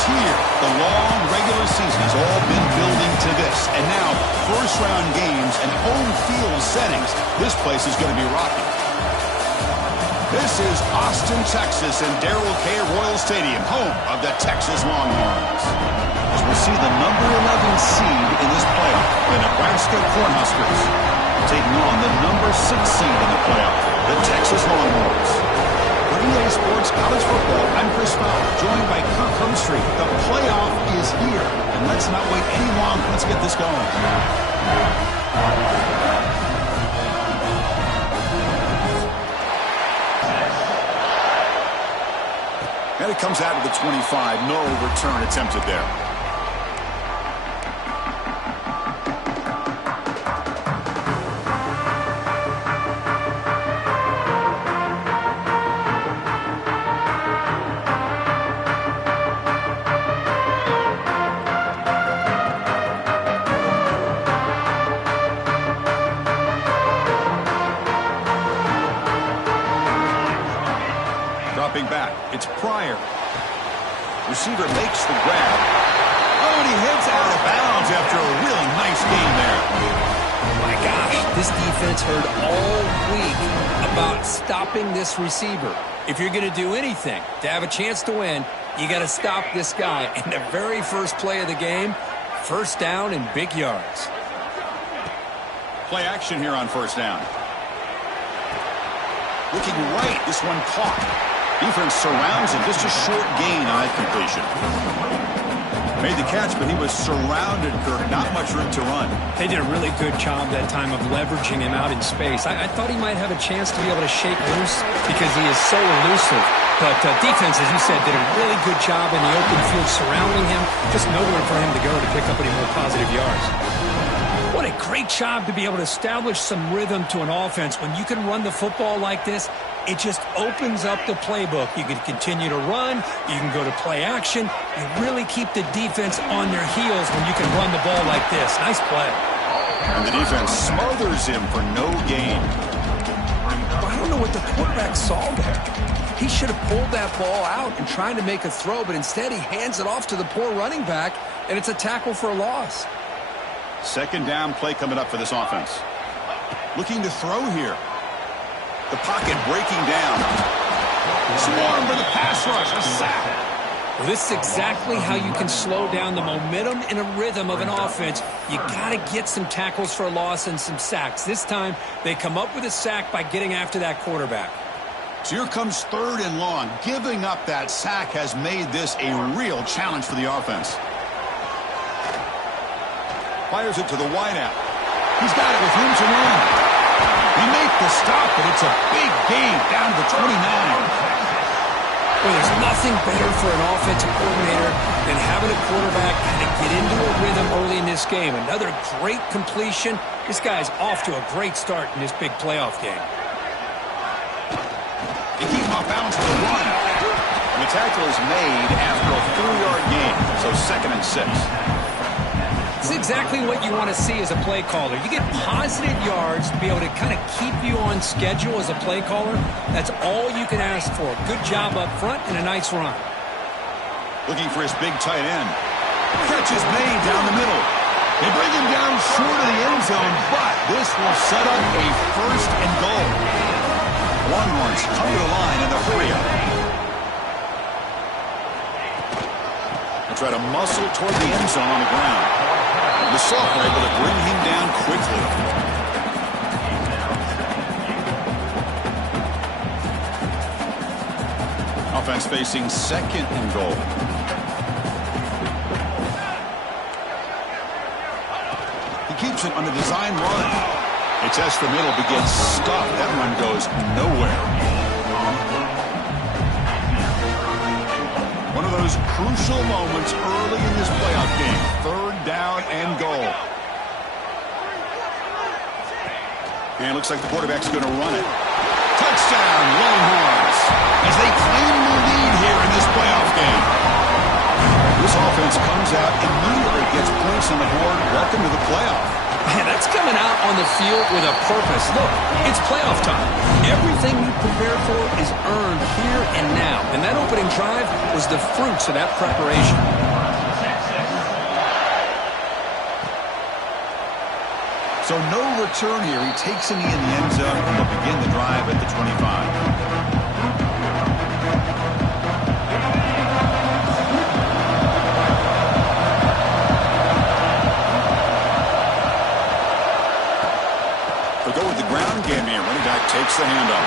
is here. The long regular season has all been building to this. And now, first-round games and home field settings. This place is going to be rocking. This is Austin, Texas, and Darrell K. Royal Stadium, home of the Texas Longhorns. As we see the number 11 seed in this playoff, the Nebraska Cornhuskers, taking on the number 6 seed in the playoff, the Texas Longhorns. For EA Sports College Football, I'm Chris Fowler, joined by Kirk Herbstreit. The playoff is here, and let's not wait any longer. Let's get this going. And it comes out of the 25. No return attempted there. Dropping back, it's Pryor. Receiver makes the grab. Oh, and he heads out of bounds after a really nice game there. My gosh, this defense heard all week about stopping this receiver. If you're going to do anything to have a chance to win, you got to stop this guy. And the very first play of the game, first down and big yards. Play action here on first down. Looking right, this one caught. Defense surrounds him. Just a short gain on that completion. Made the catch, but he was surrounded, Kirk. Not much room to run. They did a really good job that time of leveraging him out in space. I thought he might have a chance to be able to shake loose because he is so elusive. But defense, as you said, did a really good job in the open field surrounding him. Just nowhere for him to go to pick up any more positive yards. What a great job to be able to establish some rhythm to an offense. When you can run the football like this, it just opens up the playbook. You can continue to run. You can go to play action. You really keep the defense on their heels when you can run the ball like this. Nice play. And the defense smothers him for no gain. I don't know what the quarterback saw there. He should have pulled that ball out and tried to make a throw, but instead he hands it off to the poor running back, and it's a tackle for a loss. Second down play coming up for this offense. Looking to throw here. The pocket breaking down. Swarm for the pass rush. A sack. Well, this is exactly how you can slow down the momentum and a rhythm of an offense. You got to get some tackles for a loss and some sacks. This time, they come up with a sack by getting after that quarterback. So here comes third and long. Giving up that sack has made this a real challenge for the offense. Fires it to the wideout. He's got it with room to run. He made the stop, but it's a big gain down to the 29. Well, there's nothing better for an offensive coordinator than having a quarterback kind of get into a rhythm early in this game. Another great completion. This guy's off to a great start in this big playoff game. They keep him off balance for the run. And the tackle is made after a 4-yard gain, so 2nd and 6. It's exactly what you want to see as a play caller. You get positive yards to be able to kind of keep you on schedule as a play caller. That's all you can ask for. Good job up front and a nice run. Looking for his big tight end. Catch is made down the middle. They bring him down short of the end zone, but this will set up a first and goal. Longhorns come to the line in the hurry-up. They try to muscle toward the end zone on the ground. The sophomore able to bring him down quickly. Offense facing 2nd and goal. He keeps it on the design run. He tests the middle, but gets stuffed. That one goes nowhere. One of those crucial moments early in this playoff game. 3rd down and goal. And it looks like the quarterback's going to run it. Touchdown, Longhorns, as they claim the lead here in this playoff game. This offense comes out immediately, gets points on the board. Welcome to the playoff. Man, that's coming out on the field with a purpose. Look, it's playoff time. Everything you prepared for is earned here and now. And that opening drive was the fruits of that preparation. So no return here. He takes a knee in the end zone and will begin the drive at the 25. Go with the ground game here. Running back takes the handoff.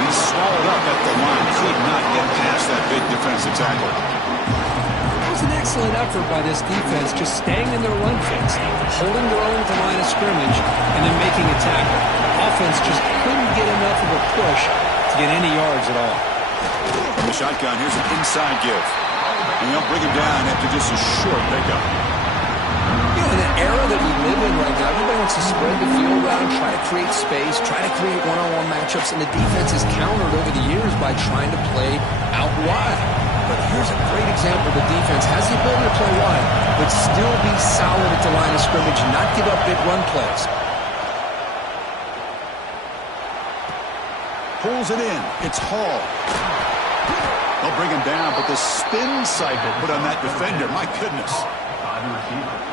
He's swallowed up at the line. Could not get past that big defensive tackle. It was an excellent effort by this defense, just staying in their run fits, holding their own at the line of scrimmage, and then making a tackle. Offense just couldn't get enough of a push to get any yards at all. From the shotgun, here's an inside give. And they'll bring him down after just a short pickup. You know, in the era that we live in right now, everybody wants to spread the field around, try to create space, try to create one-on-one matchups, and the defense is countered over the years by trying to play out wide. But here's a great example. The defense has the ability to play wide, but still be solid at the line of scrimmage and not give up big run plays. Pulls it in. It's Hall. They'll bring him down, but the spin cycle put on that defender, my goodness.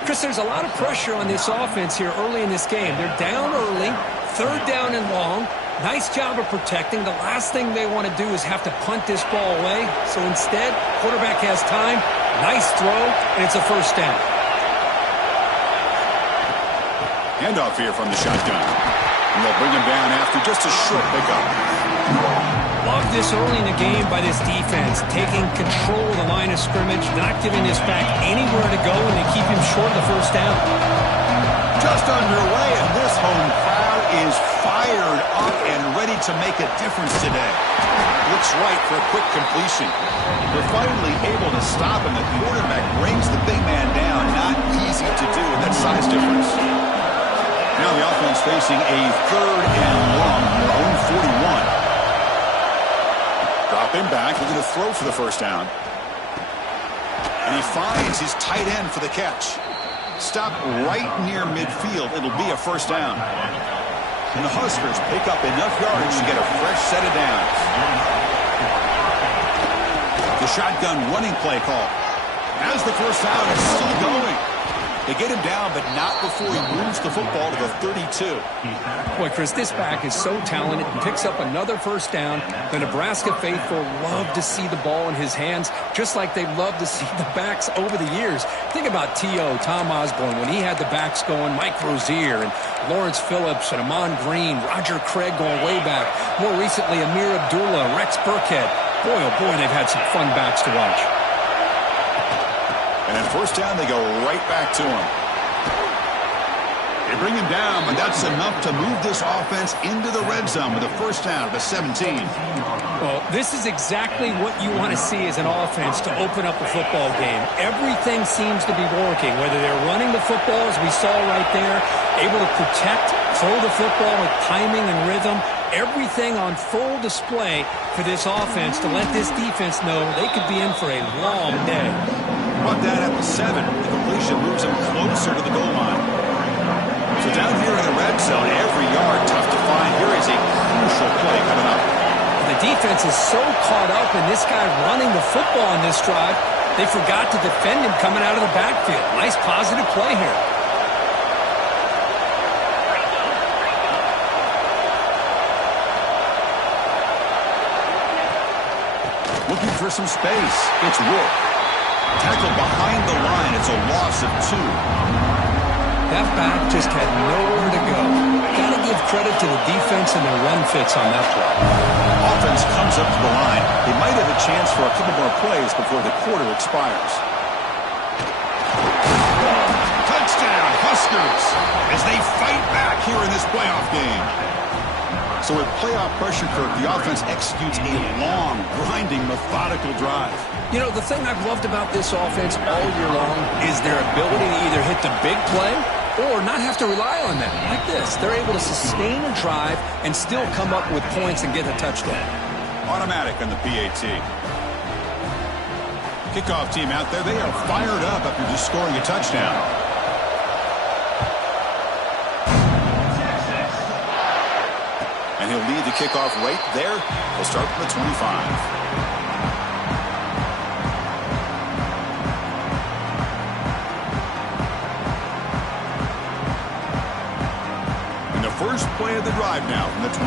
Chris, there's a lot of pressure on this offense here early in this game. They're down early, third down and long. Nice job of protecting. The last thing they want to do is have to punt this ball away. So instead, quarterback has time. Nice throw, and it's a first down. Handoff here from the shotgun. And they'll bring him down after just a short pickup. Love this early in the game by this defense, taking control of the line of scrimmage, not giving this back anywhere to go, and they keep him short of the first down. Just underway, and this home crowd is fired up and ready to make a difference today. Looks right for a quick completion. They're finally able to stop him. The quarterback brings the big man down. Not easy to do with that size difference. Now the offense facing a third and long, their own 41. Drop him back, looking to throw for the first down. And he finds his tight end for the catch. Stop right near midfield. It'll be a first down. And the Huskers pick up enough yardage to get a fresh set of downs. The shotgun running play call. As the first down is still going. They get him down, but not before he moves the football to the 32. Boy, Chris, this back is so talented. He picks up another first down. The Nebraska faithful love to see the ball in his hands, just like they love to see the backs over the years. Think about T.O., Tom Osborne, when he had the backs going, Mike Rozier and Lawrence Phillips and Amon Green, Roger Craig going way back. More recently, Amir Abdullah, Rex Burkhead. Boy, oh boy, they've had some fun backs to watch. And at first down, they go right back to him. They bring him down, but that's enough to move this offense into the red zone with a first down to 17. Well, this is exactly what you want to see as an offense to open up a football game. Everything seems to be working, whether they're running the football, as we saw right there, able to protect, throw the football with timing and rhythm. Everything on full display for this offense to let this defense know they could be in for a long day. Brought that at the 7. The completion moves him closer to the goal line. So down here in the red zone, every yard tough to find. Here is a crucial play coming up. The defense is so caught up in this guy running the football on this drive, they forgot to defend him coming out of the backfield. Nice positive play here. Looking for some space. It's Rourke. Tackled behind the line. It's a loss of 2. That back just had nowhere to go. Got to give credit to the defense and their run fits on that play. Offense comes up to the line. They might have a chance for a couple more plays before the quarter expires. Touchdown, Huskers, as they fight back here in this playoff game. So with playoff pressure, Kirk, the offense executes a long, grinding, methodical drive. You know, the thing I've loved about this offense all year long is their ability to either hit the big play or not have to rely on that. Like this, they're able to sustain a drive and still come up with points and get a touchdown. Automatic on the PAT. Kickoff team out there, they are fired up after just scoring a touchdown. And he'll lead the kickoff right there. He'll start from the 25. First play of the drive now from the 25.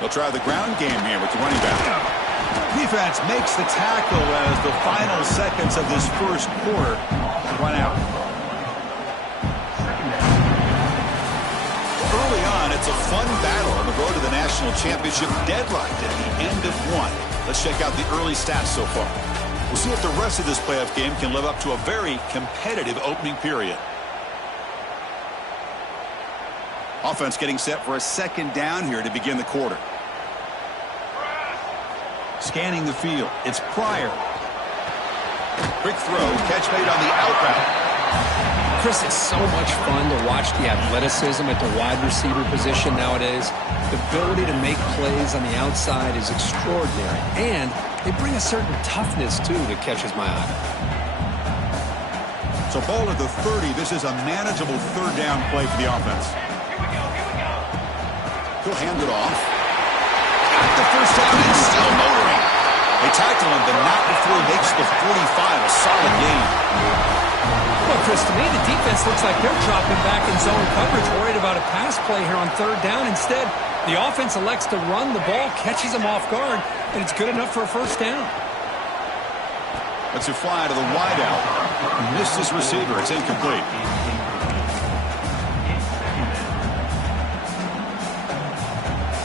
They'll try the ground game here with the running back. Defense makes the tackle as the final seconds of this first quarter run out. Early on, it's a fun battle on the road to the national championship, deadlocked at the end of one. Let's check out the early stats so far. We'll see if the rest of this playoff game can live up to a very competitive opening period. Offense getting set for a second down here to begin the quarter. Scanning the field. It's Pryor. Quick throw. Catch made on the out route. Chris, it's so much fun to watch the athleticism at the wide receiver position nowadays. The ability to make plays on the outside is extraordinary. And they bring a certain toughness, too, that catches my eye. So ball at the 30. This is a manageable third down play for the offense. He'll hand it off. Got the first down and still motoring. They tackle him, but not before he makes the 45. A solid gain. Well, Chris, to me, the defense looks like they're dropping back in zone coverage, worried about a pass play here on third down. Instead, the offense elects to run the ball, catches them off guard, and it's good enough for a first down. Let's fly to the wideout. Missed his receiver. It's incomplete.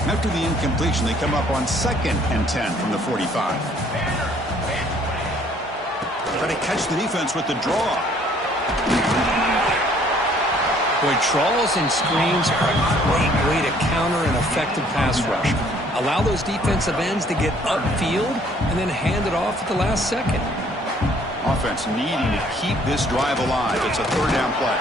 After the incompletion, they come up on 2nd and 10 from the 45. Try to catch the defense with the draw. Boy, draws and screens are a great way to counter an effective pass rush. Allow those defensive ends to get upfield and then hand it off at the last second. Offense needing to keep this drive alive. It's a third down play.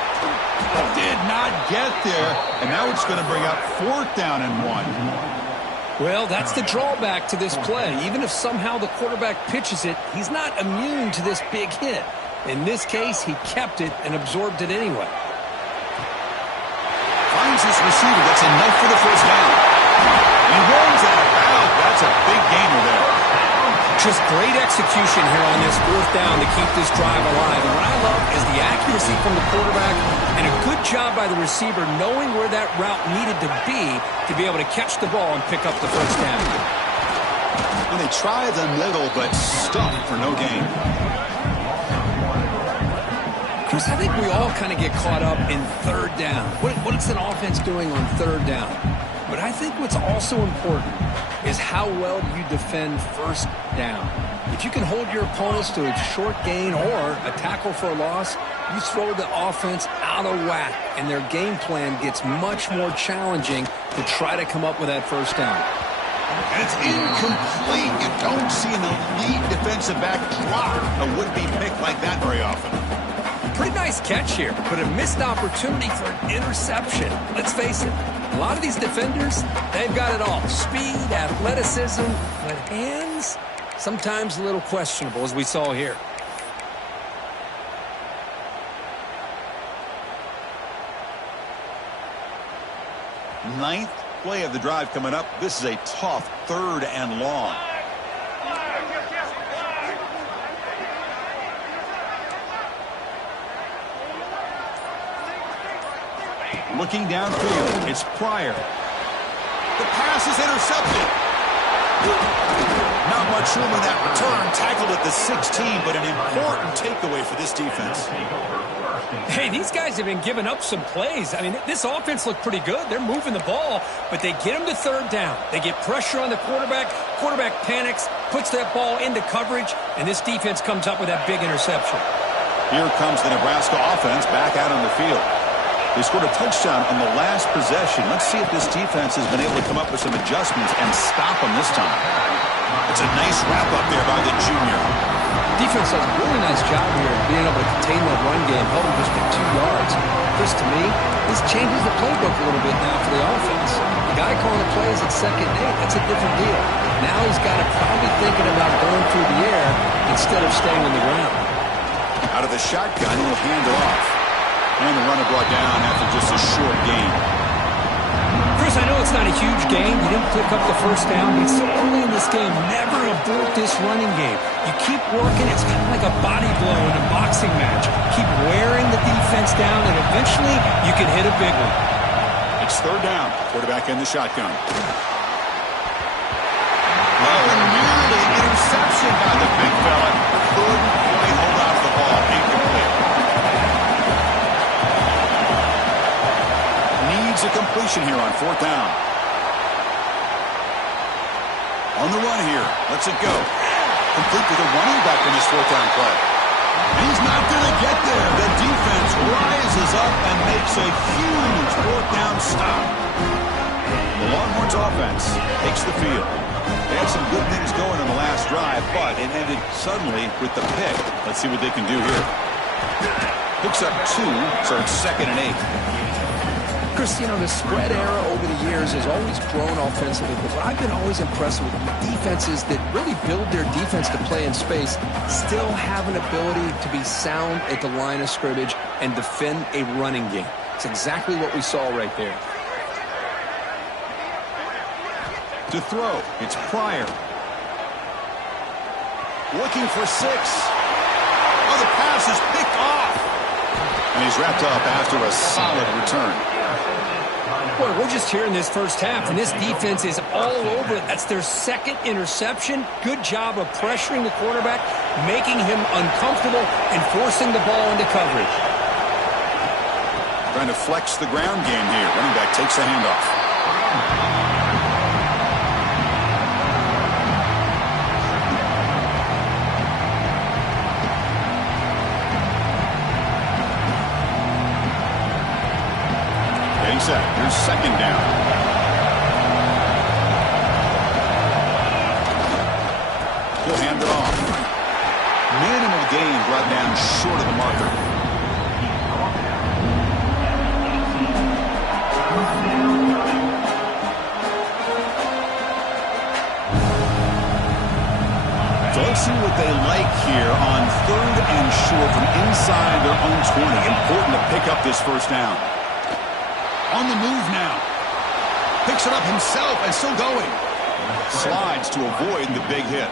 Did not get there, and now it's going to bring up 4th down and 1. Well, that's the drawback to this play. Even if somehow the quarterback pitches it, he's not immune to this big hit. In this case, he kept it and absorbed it anyway. Finds his receiver. That's enough for the first down. He runs out of bounds. That's a big gainer there. Just great execution here on this 4th down to keep this drive alive. And what I love is the accuracy from the quarterback and a good job by the receiver knowing where that route needed to be able to catch the ball and pick up the first down. And they try the middle, but stuffed for no gain. Chris, I think we all kind of get caught up in third down. What's an offense doing on third down? But I think what's also important is how well you defend first down. If you can hold your opponents to a short gain or a tackle for a loss, you throw the offense out of whack, and their game plan gets much more challenging to try to come up with that first down. And it's incomplete. You don't see an elite defensive back drop a would-be pick like that very often. Pretty nice catch here, but a missed opportunity for an interception. Let's face it, a lot of these defenders, they've got it all. Speed, athleticism, but hands, sometimes a little questionable, as we saw here. Ninth play of the drive coming up. This is a tough 3rd and long. Looking downfield, it's Pryor. The pass is intercepted. Not much room in that return. Tackled at the 16, but an important takeaway for this defense. Hey, these guys have been giving up some plays. I mean, this offense looked pretty good. They're moving the ball, but they get them to third down. They get pressure on the quarterback. Quarterback panics, puts that ball into coverage, and this defense comes up with that big interception. Here comes the Nebraska offense back out on the field. They scored a touchdown on the last possession. Let's see if this defense has been able to come up with some adjustments and stop them this time. It's a nice wrap-up there by the junior. Defense does a really nice job here of being able to contain that run game, held him just to 2 yards. Chris, to me, this changes the playbook a little bit now for the offense. The guy calling the plays at 2nd and 8, that's a different deal. Now he's got to probably thinking about going through the air instead of staying on the ground. Out of the shotgun, he'll hand it off. runner brought down after just a short gain. Chris, I know it's not a huge gain. You didn't pick up the first down, but it's so early in this game. Never abort this running game. You keep working. It's kind of like a body blow in a boxing match. Keep wearing the defense down, and eventually you can hit a big one. It's third down. Quarterback in the shotgun. Oh, and nearly an interception by the big fella. Couldn't quite hold out the ball. Incomplete. Needs a completion here on fourth down. On the run here. Lets it go. Complete to the running back in this fourth down play. And he's not going to get there. The defense rises up and makes a huge fourth down stop. The Longhorns offense takes the field. They had some good things going on the last drive, but it ended suddenly with the pick. Let's see what they can do here. Picks up 2, so it's 2nd and 8. Chris, you know, the spread era over the years has always grown offensively, but what I've been always impressed with defenses that really build their defense to play in space still have an ability to be sound at the line of scrimmage and defend a running game. It's exactly what we saw right there. To throw, it's Pryor. Looking for 6. Oh, the pass is picked off. And he's wrapped up after a solid return. Boy, we're just here in this first half, and this defense is all over it. That's their 2nd interception. Good job of pressuring the quarterback, making him uncomfortable, and forcing the ball into coverage. Trying to flex the ground game here. Running back takes the handoff. Set. Here's 2nd down. He'll hand it off. Minimal gain brought down short of the marker. So let's see what they like here on 3rd and short from inside their own 20. Important to pick up this first down. On the move now. Picks it up himself and still going. Slides to avoid the big hit.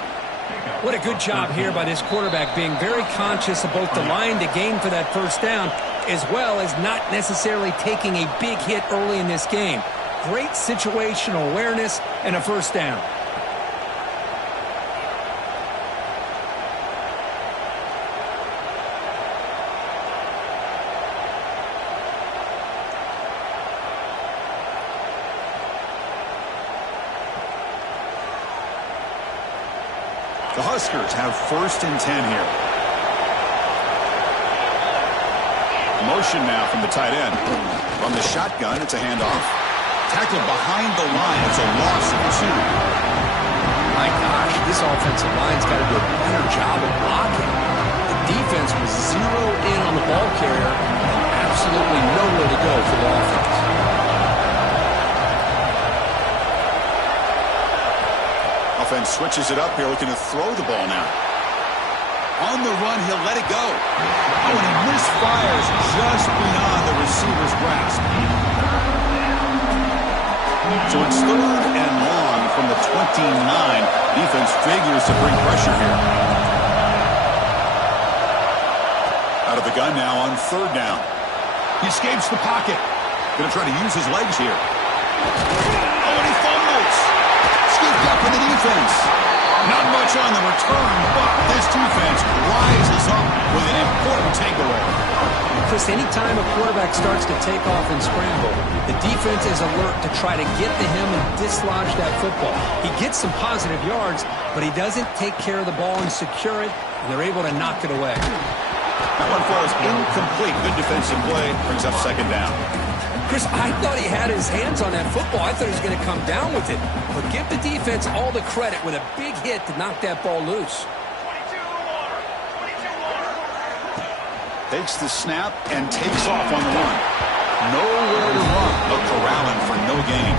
What a good job here by this quarterback, being very conscious of both the line to gain for that first down, as well as not necessarily taking a big hit early in this game. Great situational awareness and a first down. The Huskers have 1st and 10 here. Motion now from the tight end. From the shotgun, it's a handoff. Tackled behind the line. It's a loss of 2. My gosh, this offensive line's got to do a better job of blocking. The defense was zeroed in on the ball carrier and absolutely nowhere to go for the offense. Offense switches it up here, looking to throw the ball now. On the run, he'll let it go. Oh, and he misfires just beyond the receiver's grasp. So it's 3rd and long from the 29. Defense figures to bring pressure here. Out of the gun now on 3rd down. He escapes the pocket. Going to try to use his legs here. Oh, and he fumbles. Scooped up in the defense. Not much on the return, but this defense rises up with an important takeaway. Chris, anytime a quarterback starts to take off and scramble, the defense is alert to try to get to him and dislodge that football. He gets some positive yards, but he doesn't take care of the ball and secure it, and they're able to knock it away. That one falls incomplete. Good defensive play. Brings up 2nd down. Chris, I thought he had his hands on that football. I thought he was going to come down with it. But give the defense all the credit with a big hit to knock that ball loose. Takes the snap and takes off on the run. Nowhere to run, but corralling for no gain.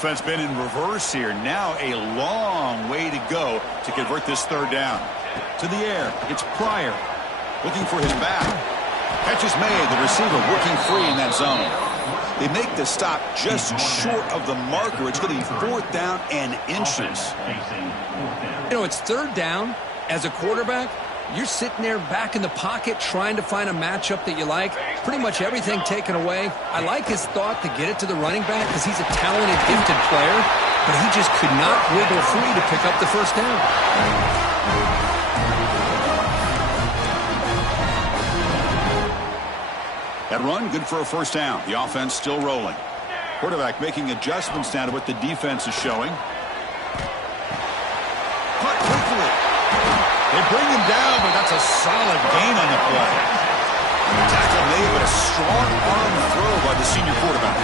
Offense been in reverse here. Now a long way to go to convert this third down. To the air, it's Pryor. Looking for his back. Catch is made. The receiver working free in that zone. They make the stop just short of the marker. It's going to be fourth down and inches. You know, it's third down. As a quarterback, you're sitting there back in the pocket trying to find a matchup that you like. Pretty much everything taken away. I like his thought to get it to the running back because he's a talented, gifted player, but he just could not wiggle free to pick up the first down. That run, good for a first down. The offense still rolling. Quarterback making adjustments now to what the defense is showing. Caught quickly. They bring him down, but that's a solid gain on the play. Tackle made, but a strong arm throw by the senior quarterback.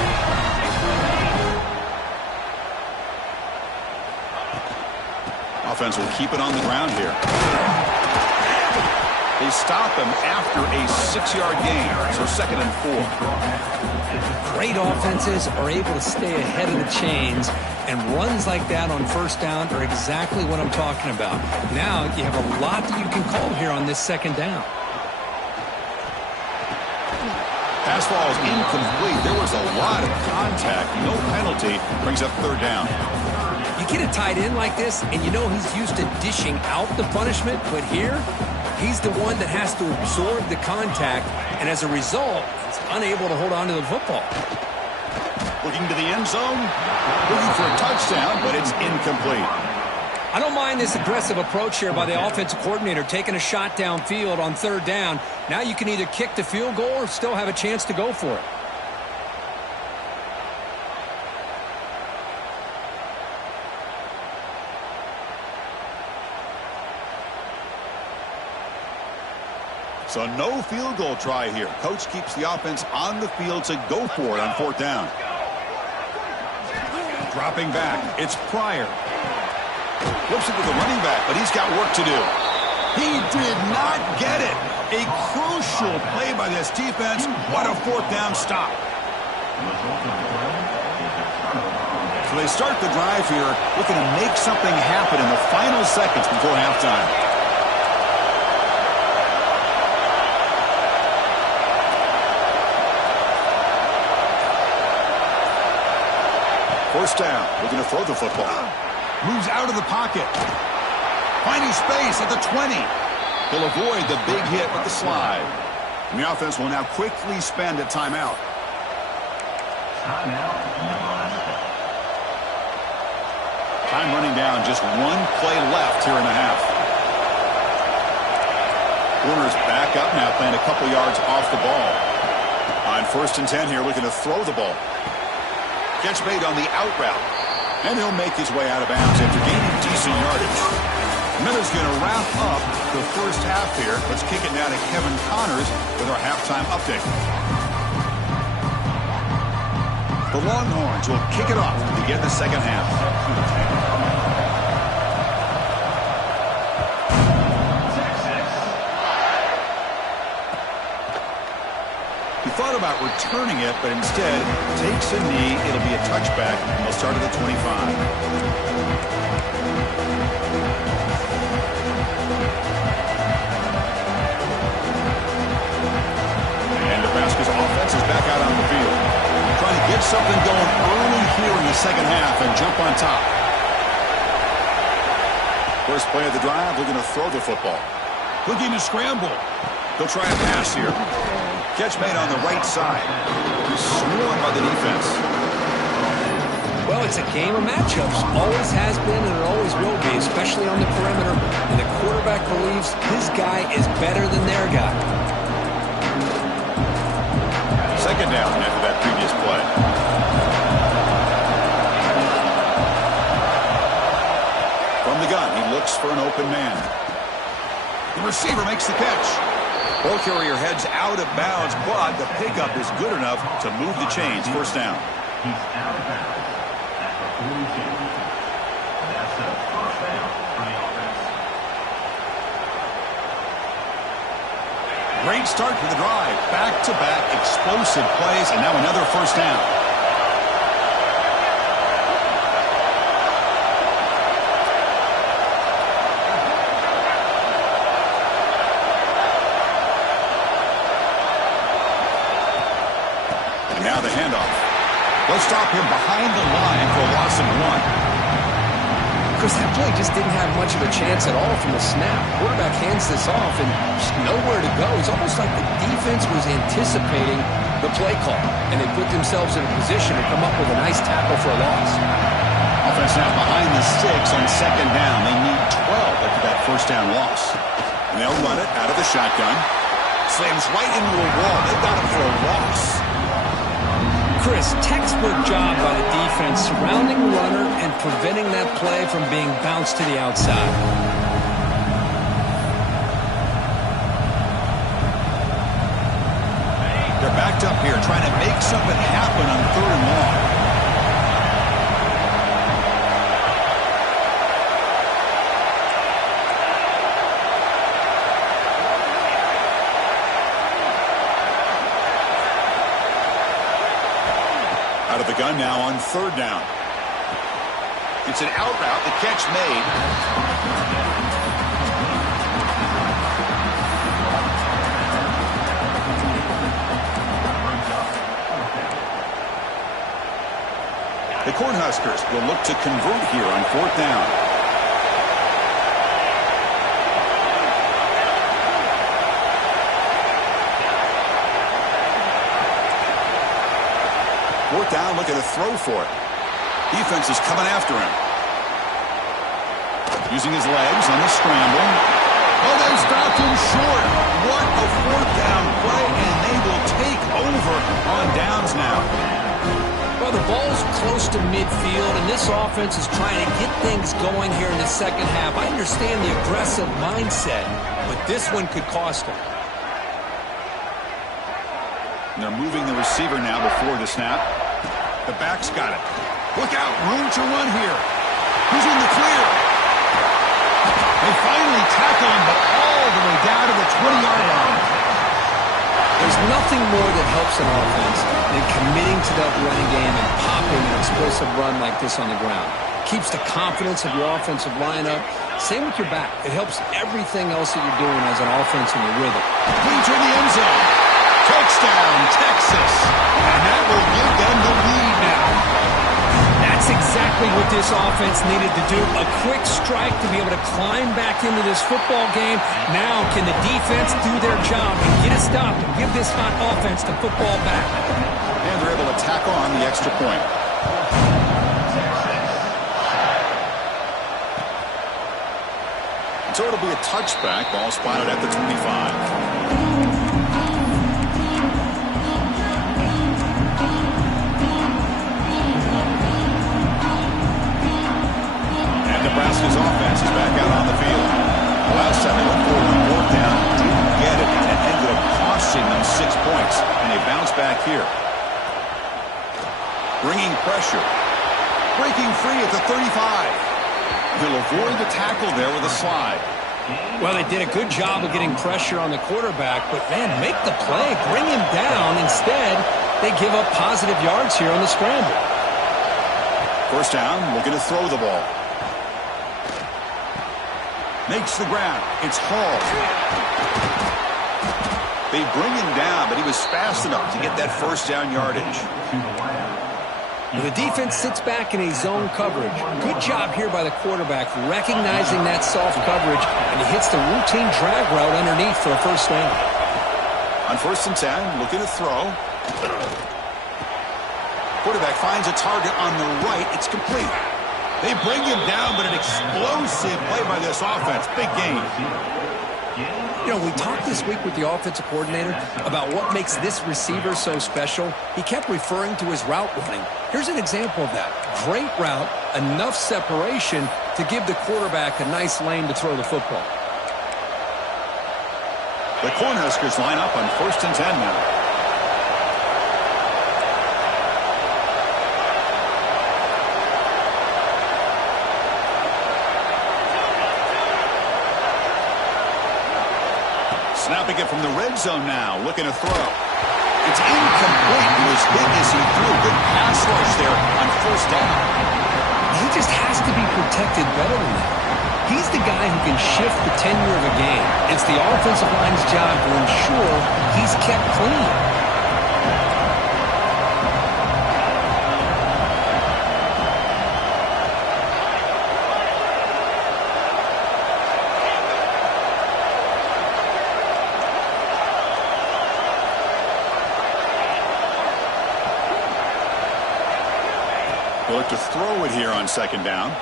Offense will keep it on the ground here. They stop him after a 6-yard gain, so 2nd and 4. Great offenses are able to stay ahead of the chains, and runs like that on first down are exactly what I'm talking about. Now you have a lot that you can call here on this 2nd down. Pass ball is incomplete. There was a lot of contact. No penalty. Brings up 3rd down. You get a tight end like this, and you know he's used to dishing out the punishment, but here, he's the one that has to absorb the contact, and as a result, he's unable to hold on to the football. Looking to the end zone, looking for a touchdown, but it's incomplete. I don't mind this aggressive approach here by the offensive coordinator, taking a shot downfield on 3rd down. Now you can either kick the field goal or still have a chance to go for it. So no field goal try here. Coach keeps the offense on the field to go for it on 4th down. Dropping back, it's Pryor. Flips it to the running back, but he's got work to do. He did not get it. A crucial play by this defense. What a 4th down stop. So they start the drive here, looking to make something happen in the final seconds before halftime. First down, looking to throw the football. Moves out of the pocket. Finding space at the 20. He'll avoid the big hit with the slide. And the offense will now quickly spend a timeout. Time running down, just 1 play left here in the half. Warner's back up now, playing a couple yards off the ball. On 1st and 10 here, looking to throw the ball. Catch made on the out route. And he'll make his way out of bounds after gaining decent yardage. Miller's going to wrap up the first half here. Let's kick it now to Kevin Connors with our halftime update. The Longhorns will kick it off to begin the 2nd half. He thought about returning it, but instead takes a knee. It'll be a touchback, and they'll start at the 25. And Nebraska's offense is back out on the field. Trying to get something going early here in the 2nd half and jump on top. First play of the drive, looking to throw the football. Looking to scramble. He'll try a pass here. Catch made on the right side. He's swarmed by the defense. Well, it's a game of matchups. Always has been and it always will be, especially on the perimeter. And the quarterback believes his guy is better than their guy. 2nd down after that previous play. From the gun, he looks for an open man. The receiver makes the catch. Ball carrier heads out of bounds, but the pickup is good enough to move the chains. First down. He's out of bounds at the 42. That's a first down for the offense. Great start to the drive. Back-to-back explosive plays, and now another first down. Let's stop him behind the line for a loss of 1. Chris, that play just didn't have much of a chance at all from the snap. Quarterback hands this off and just nowhere to go. It's almost like the defense was anticipating the play call, and they put themselves in a position to come up with a nice tackle for a loss. Offense now behind the 6 on 2nd down. They need 12 after that first down loss. And they'll run it out of the shotgun. Slams right into a wall. They got it for a loss. Chris, textbook job by the defense surrounding the runner and preventing that play from being bounced to the outside. They're backed up here trying to make something happen on 3rd and long. Out of the gun now on 3rd down. It's an out route. The catch made. The Cornhuskers will look to convert here on 4th down. Fourth down, looking to throw for it. Defense is coming after him. Using his legs on the scramble. Oh, they stopped him short. What a 4th down play, and they will take over on downs now. Well, the ball's close to midfield, and this offense is trying to get things going here in the second half. I understand the aggressive mindset, but this one could cost them. And they're moving the receiver now before the snap. The back's got it. Look out, room to run here. Who's in the clear? They finally tackle him, but all the way down to the 20-yard line. There's nothing more that helps an offense than committing to that running game and popping an explosive run like this on the ground. Keeps the confidence of your offensive lineup. Same with your back. It helps everything else that you're doing as an offense in the rhythm. Into the end zone. Touchdown, Texas. And that will give them the lead now. That's exactly what this offense needed to do. A quick strike to be able to climb back into this football game. Now can the defense do their job and get a stop and give this hot offense the football back? And they're able to tack on the extra point. So it'll be a touchback. Ball spotted at the 25. Nebraska's offense is back out on the field. Last time they went for it on 4th down, didn't get it, and it ended up costing them 6 points. And they bounce back here. Bringing pressure. Breaking free at the 35. He'll avoid the tackle there with a slide. Well, they did a good job of getting pressure on the quarterback, but, man, make the play. Bring him down. Instead, they give up positive yards here on the scramble. First down, looking to throw the ball. Makes the ground. It's Hall. They bring him down, but he was fast enough to get that first down yardage. The defense sits back in a zone coverage. Good job here by the quarterback, recognizing that soft coverage, and he hits the routine drag route underneath for a first down. On 1st and 10, looking to throw. Quarterback finds a target on the right. It's complete. They bring him down, but an explosive play by this offense. Big game. You know, we talked this week with the offensive coordinator about what makes this receiver so special. He kept referring to his route running. Here's an example of that. Great route, enough separation to give the quarterback a nice lane to throw the football. The Cornhuskers line up on 1st and 10 now. Snapping it from the red zone now, looking to throw. It's incomplete. He was hit as he threw. Good pass rush there on 1st down. He just has to be protected better than that. He's the guy who can shift the tenure of a game. It's the offensive line's job to ensure he's kept clean. They'll look to throw it here on second down.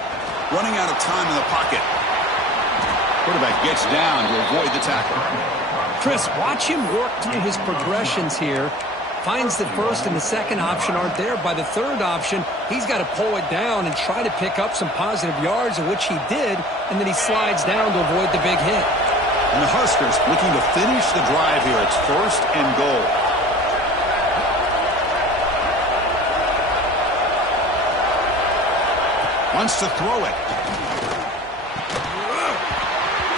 Running out of time in the pocket. Quarterback gets down to avoid the tackle. Chris, watch him work through his progressions here. Finds the first and the second option aren't there. By the third option, he's got to pull it down and try to pick up some positive yards, of which he did, and then he slides down to avoid the big hit. And the Huskers looking to finish the drive here. It's first and goal. Wants to throw it.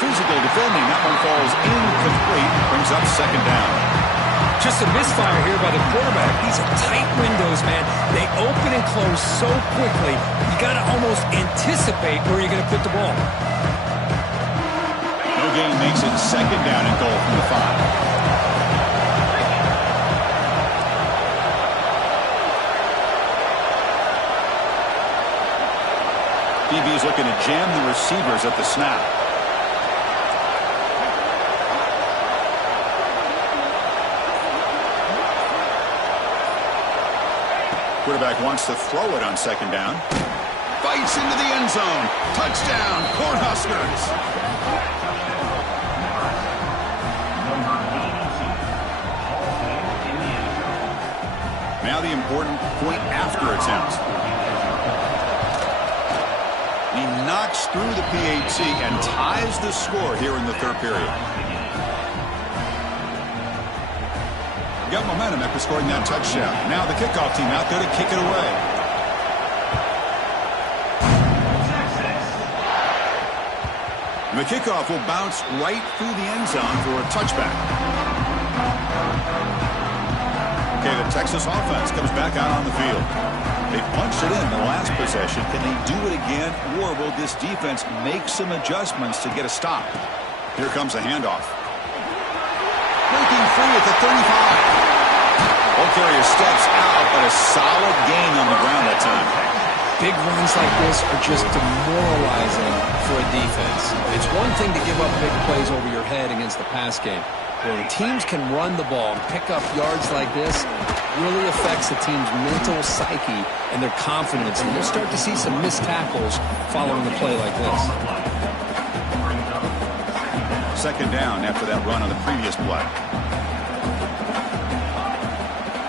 Physical defending. That one falls incomplete. Brings up second down. Just a misfire here by the quarterback. These are tight windows, man. They open and close so quickly. You got to almost anticipate where you're going to put the ball. No gain makes it second down and goal from the 5. DB is looking to jam the receivers at the snap. Quarterback wants to throw it on second down. Bites into the end zone. Touchdown, Cornhuskers. Now the important point after attempt. He knocks through the PAT and ties the score here in the third period. Got momentum after scoring that touchdown. Now the kickoff team out there to kick it away. And the kickoff will bounce right through the end zone for a touchback. Okay, the Texas offense comes back out on the field. They punched it in the last possession. Can they do it again, or will this defense make some adjustments to get a stop? Here comes a handoff. Breaking free at the 35. Ball carrier steps out, but a solid gain on the ground that time. Big runs like this are just demoralizing for a defense. It's one thing to give up big plays over your head against the pass game. When teams can run the ball and pick up yards like this, really affects the team's mental psyche and their confidence. And you'll start to see some missed tackles following the play like this. Second down after that run on the previous play.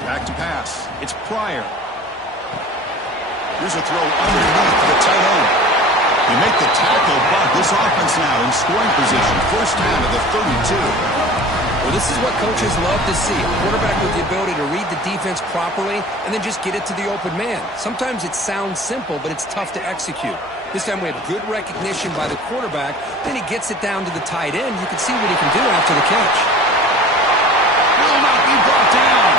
Back to pass. It's Pryor. Here's a throw underneath the tight end. You make the tackle, but this offense now in scoring position. First down to the 32. Well, this is what coaches love to see. A quarterback with the ability to read the defense properly and then just get it to the open man. Sometimes it sounds simple, but it's tough to execute. This time we have good recognition by the quarterback. Then he gets it down to the tight end. You can see what he can do after the catch. Will not be brought down.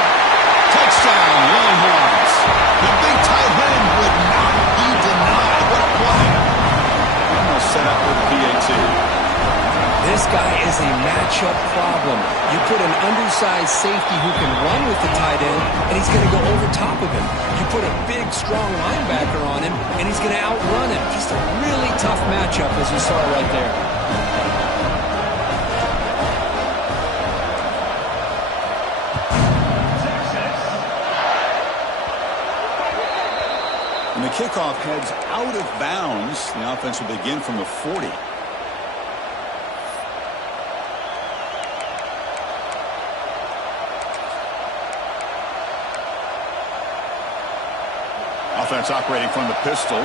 Touchdown, Longhorns. The big tight end would not be denied. What a play. Almost set up with the PAT. This guy is a matchup problem. You put an undersized safety who can run with the tight end, and he's going to go over top of him. You put a big, strong linebacker on him, and he's going to outrun him. Just a really tough matchup, as you saw right there. And the kickoff heads out of bounds. The offense will begin from the 40. Offense operating from the pistol.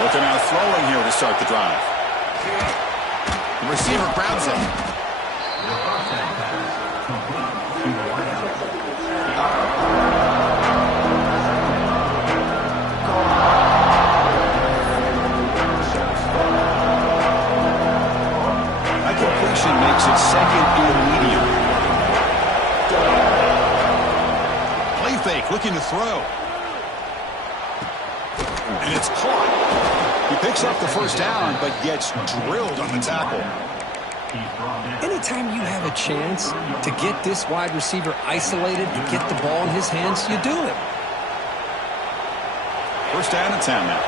Looking now throwing here to start the drive. The receiver grabs it. That completion makes it second and medium. Play fake, looking to throw. And it's caught. He picks up the first down, but gets drilled on the tackle. Anytime you have a chance to get this wide receiver isolated and get the ball in his hands, you do it. First down and 10 now.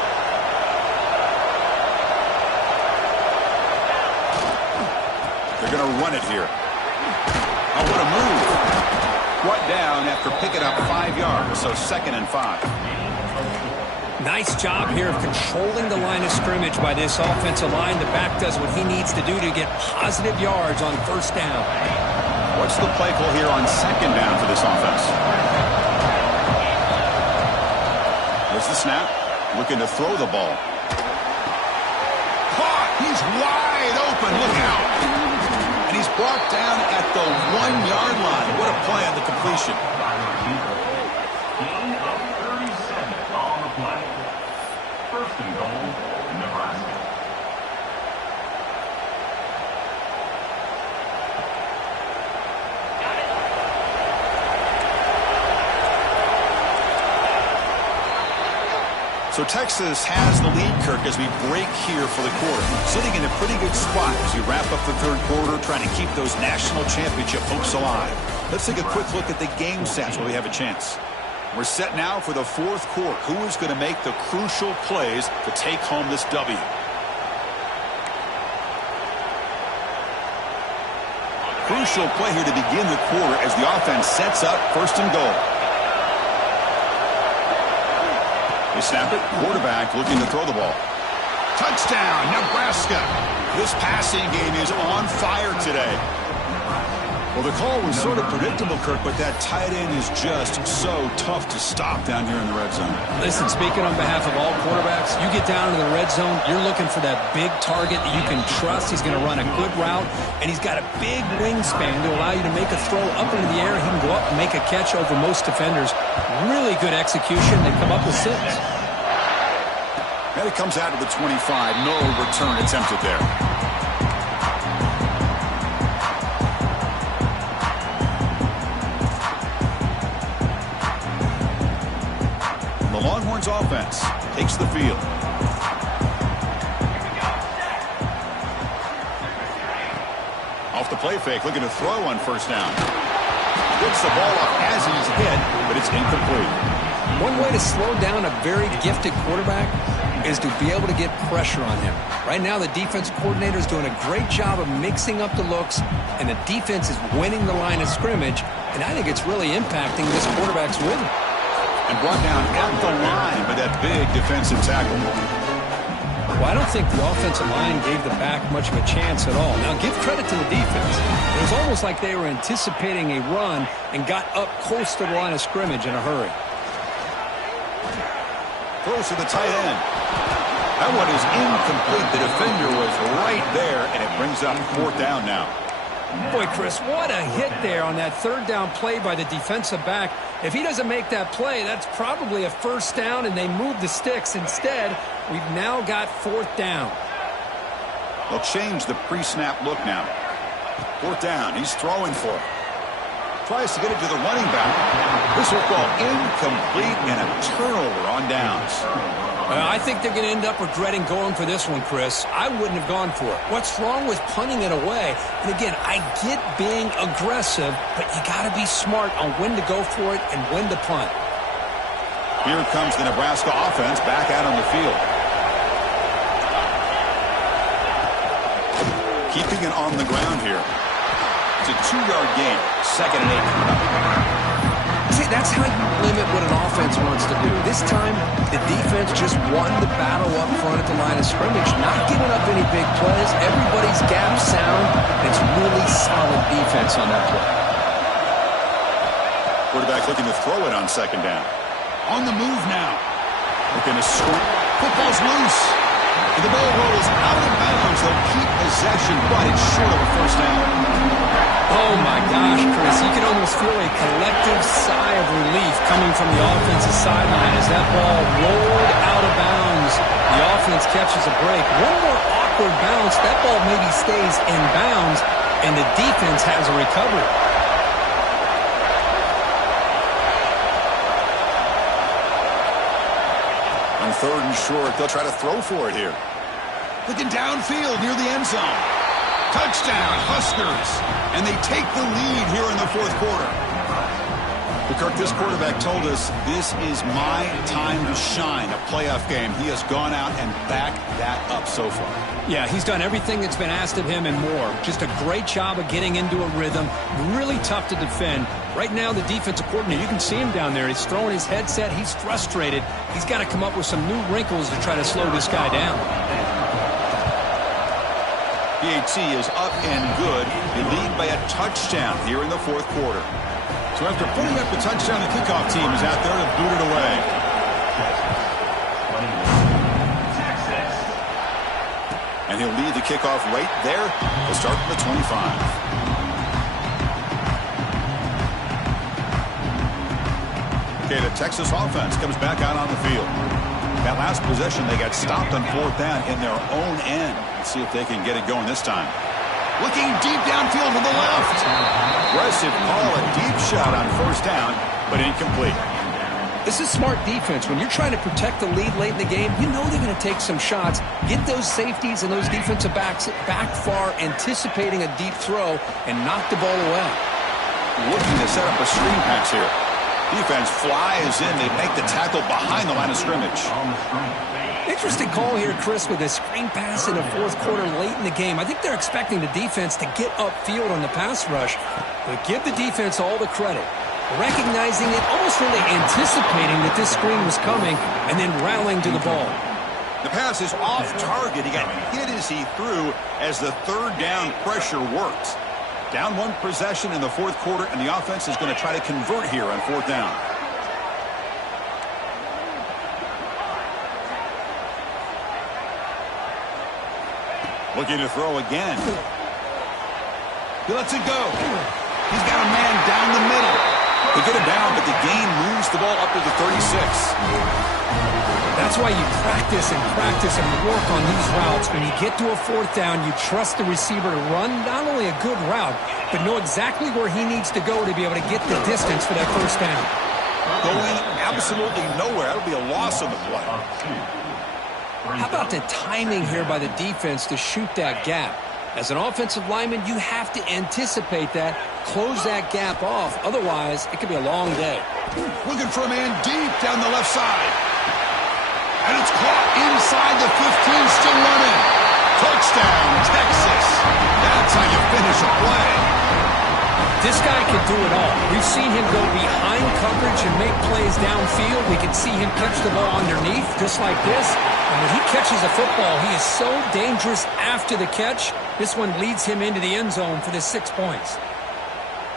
They're going to run it here. Oh, what a move. brought down after picking up 5 yards, so 2nd and 5. Nice job here of controlling the line of scrimmage by this offensive line. The back does what he needs to do to get positive yards on 1st down. What's the play call here on 2nd down for this offense? There's the snap. Looking to throw the ball. Caught! He's wide open. Look out. And he's brought down at the 1-yard line. What a play on the completion. Gain of 37 on the play. 1st and goal, Nebraska. So Texas has the lead, Kirk, as we break here for the quarter. Sitting in a pretty good spot as we wrap up the 3rd quarter, trying to keep those national championship hopes alive. Let's take a quick look at the game stats while we have a chance. We're set now for the 4th quarter. Who is going to make the crucial plays to take home this W? Crucial play here to begin the quarter as the offense sets up 1st and goal. They snap it. Quarterback looking to throw the ball. Touchdown, Nebraska. This passing game is on fire today. Well, the call was sort of predictable, Kirk, but that tight end is just so tough to stop down here in the red zone. Listen, speaking on behalf of all quarterbacks, you get down to the red zone, you're looking for that big target that you can trust. He's going to run a good route, and he's got a big wingspan to allow you to make a throw up into the air. He can go up and make a catch over most defenders. Really good execution. They come up with 6. And it comes out to the 25. No return attempted there. The Longhorns offense takes the field. Off the play fake, looking to throw on 1st down. Gets the ball up as he's hit, but it's incomplete. One way to slow down a very gifted quarterback is to be able to get pressure on him. Right now, the defense coordinator is doing a great job of mixing up the looks, and the defense is winning the line of scrimmage, and I think it's really impacting this quarterback's rhythm. And brought down at the line by that big defensive tackle. Well, I don't think the offensive line gave the back much of a chance at all. Now, give credit to the defense. It was almost like they were anticipating a run and got up close to the line of scrimmage in a hurry. Close to the tight end. That one is incomplete. The defender was right there, and it brings up 4th down now. Boy, Chris, what a hit there on that 3rd down play by the defensive back. If he doesn't make that play, that's probably a 1st down, and they move the sticks. Instead, we've now got 4th down. They'll change the pre-snap look now. 4th down. He's throwing for it. Tries to get it to the running back. This will fall incomplete and a turnover on downs. I think they're going to end up regretting going for this one, Chris. I wouldn't have gone for it. What's wrong with punting it away? And again, I get being aggressive, but you got to be smart on when to go for it and when to punt. Here comes the Nebraska offense back out on the field. Keeping it on the ground here. It's a 2-yard gain. 2nd and 8. See, that's how you limit what an offense wants to do. This time, the defense just won the battle up front at the line of scrimmage, not giving up any big plays. Everybody's gap sound. It's really solid defense on that play. Quarterback looking to throw it on 2nd down. On the move now. Looking to score. Football's loose. And the ball rolls out of bounds. They'll keep possession, but it's short of a 1st down. Oh, my gosh, Chris. You can almost feel a collective sigh of relief coming from the offensive sideline as that ball rolled out of bounds. The offense catches a break. One more awkward bounce. That ball maybe stays in bounds, and the defense has a recovery. On 3rd and short, they'll try to throw for it here. Looking downfield near the end zone. Touchdown, Huskers. And they take the lead here in the 4th quarter. Well, Kirk, this quarterback told us this is my time to shine, a playoff game. He has gone out and backed that up so far. Yeah, he's done everything that's been asked of him and more. Just a great job of getting into a rhythm. Really tough to defend. Right now, the defensive coordinator, you can see him down there. He's throwing his headset. He's frustrated. He's got to come up with some new wrinkles to try to slow this guy down. PAT is up and good. They lead by a touchdown here in the fourth quarter. So after putting up the touchdown, the kickoff team is out there to boot it away. And he'll lead the kickoff right there to start from the 25. Okay, the Texas offense comes back out on the field. That last possession, they got stopped on fourth down in their own end. Let's see if they can get it going this time. Looking deep downfield to the left. Aggressive call, a deep shot on first down, but incomplete. This is smart defense. When you're trying to protect the lead late in the game, you know they're going to take some shots, get those safeties and those defensive backs back far, anticipating a deep throw, and knock the ball away. Looking to set up a screen pass here. Defense flies in. They make the tackle behind the line of scrimmage. Interesting call here, Chris, with a screen pass in the fourth quarter late in the game. I think they're expecting the defense to get upfield on the pass rush, but give the defense all the credit. Recognizing it, almost really anticipating that this screen was coming, and then rallying to the ball. The pass is off target. He got hit as he threw as the third down pressure works. Down one possession in the fourth quarter, and the offense is going to try to convert here on fourth down. Looking to throw again. He lets it go. He's got a man down the middle. They get him down, but the gain moves the ball up to the 36. That's why you practice and work on these routes. When you get to a fourth down, you trust the receiver to run not only a good route, but know exactly where he needs to go to be able to get the distance for that first down. Going absolutely nowhere. That'll be a loss on the play. How about the timing here by the defense to shoot that gap? As an offensive lineman, you have to anticipate that, close that gap off. Otherwise, it could be a long day. Looking for a man deep down the left side. And it's caught inside the 15, still running. Touchdown, Texas. That's how you finish a play. This guy can do it all. We've seen him go behind coverage and make plays downfield. We can see him catch the ball underneath, just like this. And when he catches a football, he is so dangerous after the catch. This one leads him into the end zone for the 6 points.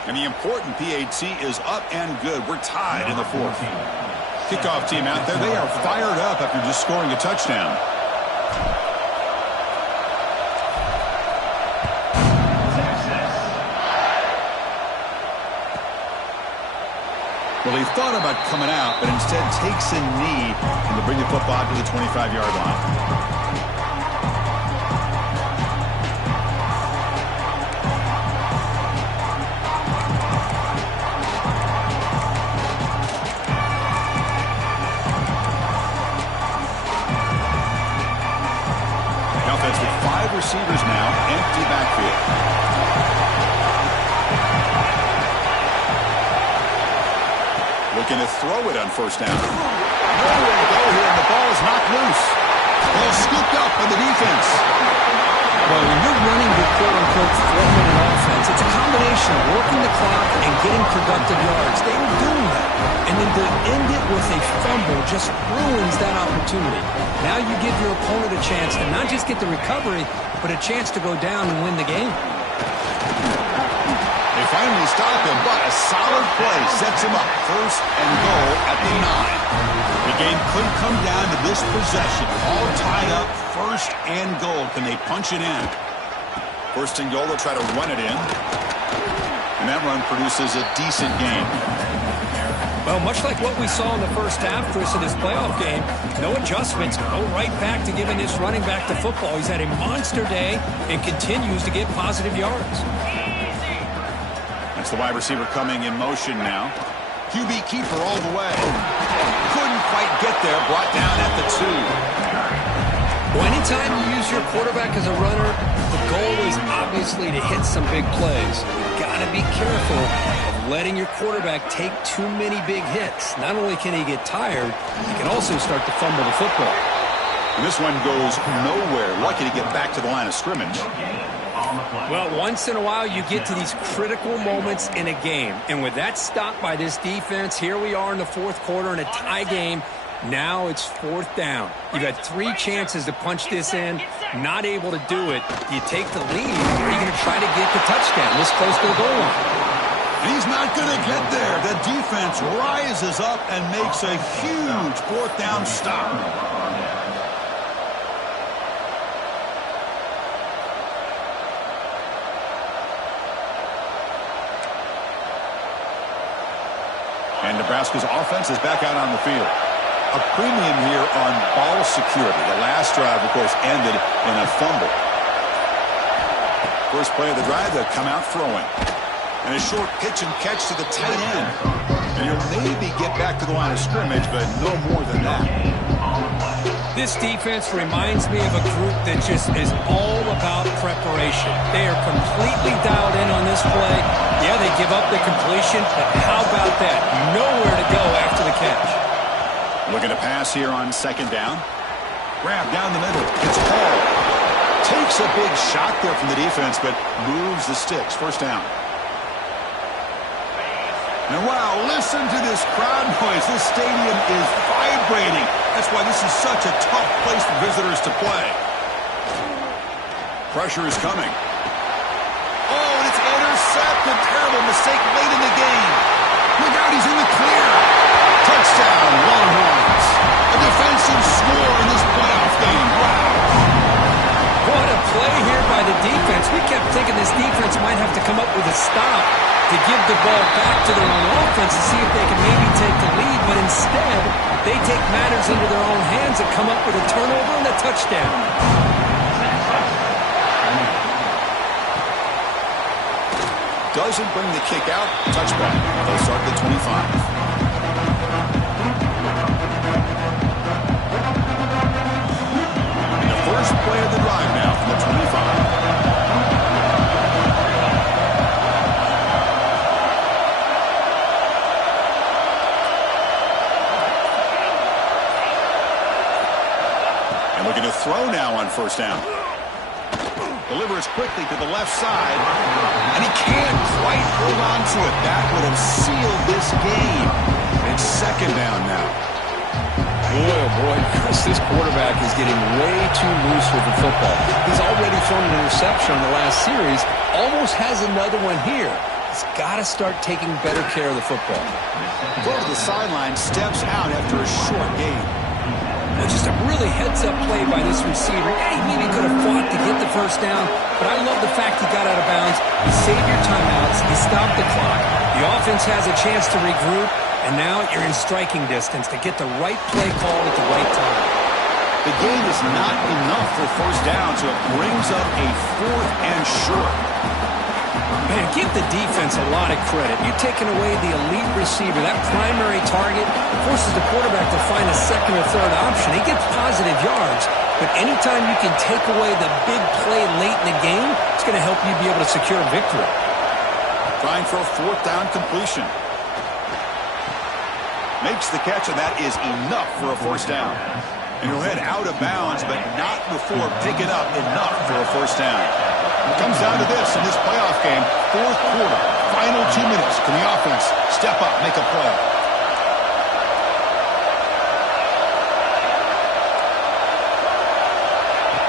And the important PAT is up and good. We're tied in the fourth. Kickoff team out there. They are fired up after just scoring a touchdown. Well, he thought about coming out, but instead takes a knee and to bring the football to the 25-yard line. Offense with 5 receivers now, empty backfield. Looking to throw it on first down. Nowhere to go here, and the ball is knocked loose. Ball scooped up by the defense. Well, when you're running your quote-unquote 4-minute offense, it's a combination of working the clock and getting productive yards. They were doing that. And then to end it with a fumble just ruins that opportunity. Now you give your opponent a chance to not just get the recovery, but a chance to go down and win the game. They finally stop him, but a solid play sets him up. First and goal at the 9. The game could come down to this possession. All tied up, first and goal. Can they punch it in? First and goal, they'll try to run it in. And that run produces a decent gain. Well, much like what we saw in the first half, Chris, in this playoff game, no adjustments, go right back to giving this running back the football. He's had a monster day and continues to get positive yards. That's the wide receiver coming in motion now. QB keeper all the way. Couldn't quite get there, brought down at the 2. Well, anytime you use your quarterback as a runner, the goal is obviously to hit some big plays. You've got to be careful of letting your quarterback take too many big hits. Not only can he get tired, he can also start to fumble the football. And this one goes nowhere. Lucky to get back to the line of scrimmage. Well, once in a while you get to these critical moments in a game. And with that stop by this defense, here we are in the fourth quarter in a tie game. Now it's fourth down. You've had 3 chances to punch this in, not able to do it. Do you take the lead, or are you going to try to get the touchdown this close to the goal line? And he's not going to get there. The defense rises up and makes a huge fourth down stop. And Nebraska's offense is back out on the field. A premium here on ball security. The last drive, of course, ended in a fumble. First play of the drive, they'll come out throwing. And a short pitch and catch to the tight end. And he'll maybe get back to the line of scrimmage, but no more than that. This defense reminds me of a group that just is all about preparation. They are completely dialed in on this play. Yeah, they give up the completion, but how about that? Nowhere to go after the catch. Looking to pass here on second down. Grab down the middle. It's Hall. Takes a big shot there from the defense, but moves the sticks. First down. And wow, listen to this crowd noise. This stadium is vibrating. That's why this is such a tough place for visitors to play. Pressure is coming. Oh, and it's intercepted. Terrible mistake late in the game. Look out, he's in the clear. Touchdown, Longhorns. A defensive score in this playoff game. Wow. What a play here by the defense. We kept thinking this defense might have to come up with a stop to give the ball back to their own offense to see if they can maybe take the lead, but instead, they take matters into their own hands and come up with a turnover and a touchdown. Doesn't bring the kick out. Touchback. They'll start at 25. First play of the drive now from the 25. And looking to throw now on first down. Delivers quickly to the left side. And he can't quite hold on to it. That would have sealed this game. It's second down now. Boy, oh boy, Chris, this quarterback is getting way too loose with the football. He's already thrown an interception in the last series, almost has another one here. He's got to start taking better care of the football. Go to the sideline, steps out after a short gain. Just a really heads-up play by this receiver. Yeah, he maybe could have fought to get the first down, but I love the fact he got out of bounds. He saved your timeouts. He stopped the clock. The offense has a chance to regroup. And now you're in striking distance to get the right play called at the right time. The game is not enough for first down, so it brings up a fourth and short. Man, give the defense a lot of credit. You're taking away the elite receiver. That primary target forces the quarterback to find a second or third option. He gets positive yards, but anytime you can take away the big play late in the game, it's going to help you be able to secure a victory. Trying for a fourth down completion. Makes the catch, and that is enough for a first down. And he'll head out of bounds, but not before picking up enough for a first down. It comes down to this in this playoff game. Fourth quarter, final 2 minutes. Can the offense step up, make a play?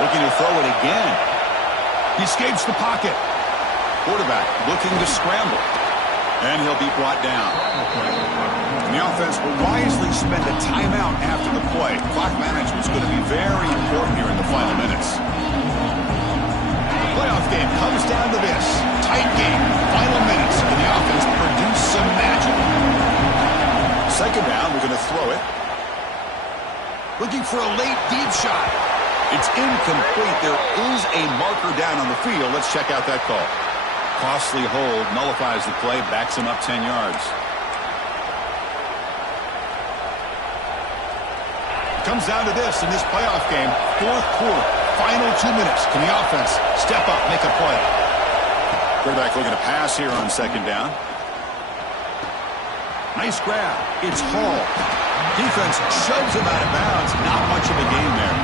Looking to throw it again. He escapes the pocket. Quarterback looking to scramble. And he'll be brought down. And the offense will wisely spend a timeout after the play. Clock management is going to be very important here in the final minutes. The playoff game comes down to this. Tight game, final minutes. Can the offense produce some magic? Second down, we're going to throw it. Looking for a late deep shot. It's incomplete. There is a marker down on the field. Let's check out that call. Costly hold, nullifies the play, backs him up 10 yards. It comes down to this in this playoff game. Fourth quarter, final 2 minutes. Can the offense step up, make a play? Quarterback looking to pass here on second down. Nice grab. It's Hall. Defense shoves him out of bounds. Not much of a gain there.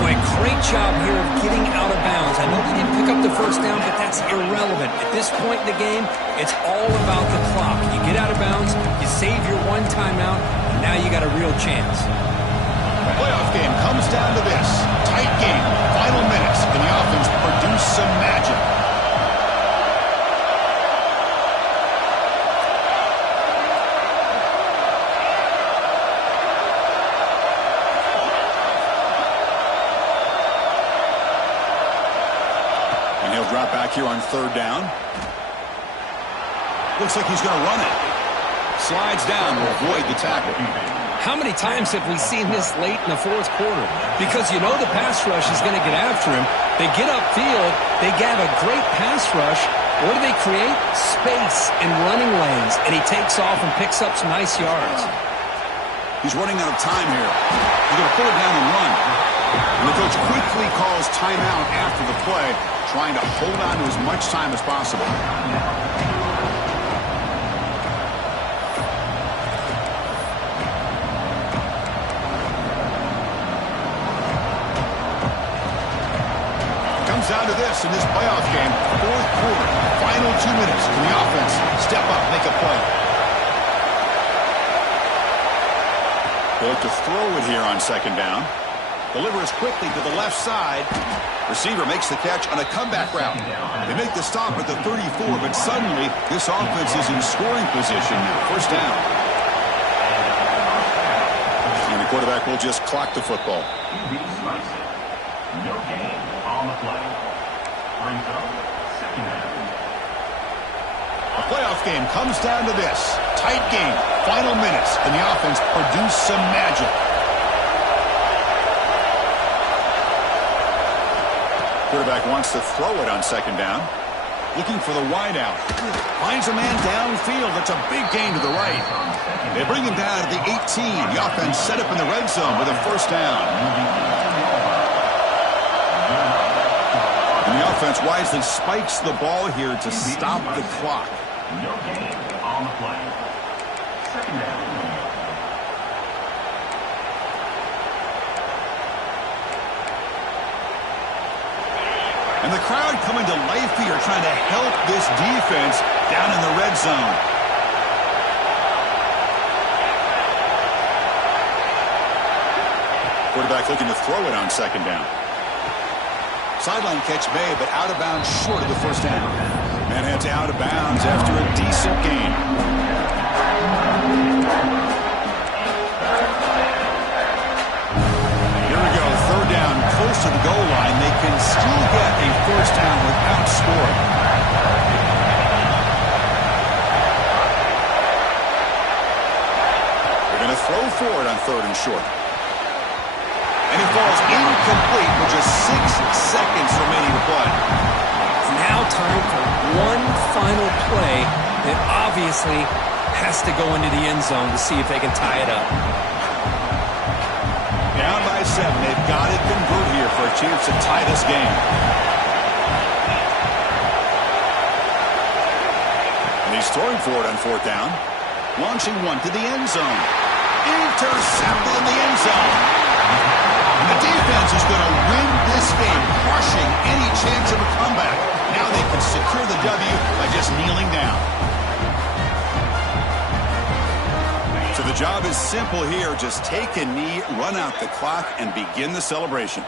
Boy, great job here of getting out of bounds. I know they didn't pick up the first down, but that's irrelevant. At this point in the game, it's all about the clock. You get out of bounds, you save your one timeout, and now you got a real chance. The playoff game comes down to this. Tight game, final minutes, and the offense produced some magic. Drop back here on third down. Looks like he's going to run it. Slides down to avoid the tackle. How many times have we seen this late in the fourth quarter? Because you know the pass rush is going to get after him. They get upfield. They have a great pass rush. What do they create? Space and running lanes. And he takes off and picks up some nice yards. He's running out of time here. He's going to pull it down and run. And the coach quickly calls timeout after the play, trying to hold on to as much time as possible. Comes down to this in this playoff game, fourth quarter, final 2 minutes. Can the offense step up, make a play? They look to throw it here on second down. Delivers quickly to the left side. Receiver makes the catch on a comeback route. They make the stop at the 34, but suddenly this offense is in scoring position now. First down. And the quarterback will just clock the football. No gain on the play. Brings up second down. The playoff game comes down to this. Tight game, final minutes, and the offense produced some magic. Quarterback wants to throw it on second down. Looking for the wideout. Finds a man downfield. That's a big gain to the right. They bring him down to the 18. The offense set up in the red zone with a first down. And the offense wisely spikes the ball here to stop the clock. No gain on the play. Second down. And the crowd coming to life here, trying to help this defense down in the red zone. Quarterback looking to throw it on second down. Sideline catch made, but out of bounds short of the first down. And heads out of bounds after a decent gain. Third down, close to the goal line. They can still get a first down without scoring. They're going to throw for it on third and short. And it falls incomplete with just 6 seconds remaining to play. Now time for one final play that obviously has to go into the end zone to see if they can tie it up. Down by 7. They've got to convert here for a chance to tie this game. And he's throwing for it on fourth down. Launching one to the end zone. Intercepted in the end zone. And the defense is going to win this game, crushing any chance of a comeback. Now they can secure the W by just kneeling down. So the job is simple here. Just take a knee, run out the clock, and begin the celebration.